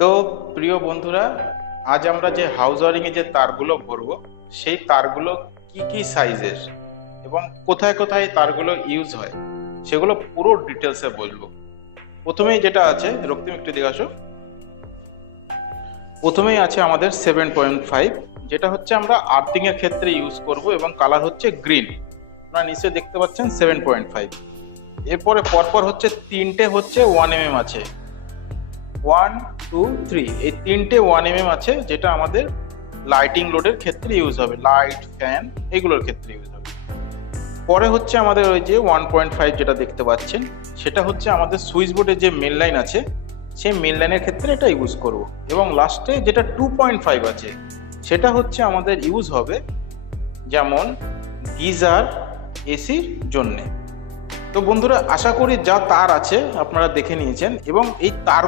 তো প্রিয় বন্ধুরা, আজ আমরা যে হাউস ওয়ারিং এ যে তারগুলো ভরবো, সেই তারগুলো কি কি সাইজের এবং কোথায় কোথায় তারগুলো ইউজ হয় সেগুলো পুরো ডিটেলসে বলবো। প্রথমেই যেটা আছে, রক্তিম একটু দিকে আসো। প্রথমেই আছে আমাদের 7.5, যেটা হচ্ছে আমরা আর্থিং এর ক্ষেত্রে ইউজ করব এবং কালার হচ্ছে গ্রিন। আপনারা নিশ্চয়ই দেখতে পাচ্ছেন 7.5। এরপরে পরপর হচ্ছে তিনটে হচ্ছে 1 mm আছে, 1 2 3, এই তিনটে 1 mm আছে, যেটা আমাদের লাইটিং লোডের ক্ষেত্রে ইউজ হবে, লাইট ফ্যান এগুলোর ক্ষেত্রে ইউজ হবে। পরে হচ্ছে আমাদের ওই যে 1.5 যেটা দেখতে পাচ্ছেন, সেটা হচ্ছে আমাদের সুইচ বোর্ডের যে মেন লাইন আছে, সেই মেন লাইনের ক্ষেত্রে এটা ইউজ করব। এবং লাস্টে যেটা 2.5 আছে, সেটা হচ্ছে আমাদের ইউজ হবে যেমন গিজার, এসির জন্যে। তো বন্ধুরা, আশা করি যা তার আছে আপনারা দেখে নিয়েছেন এবং এই তার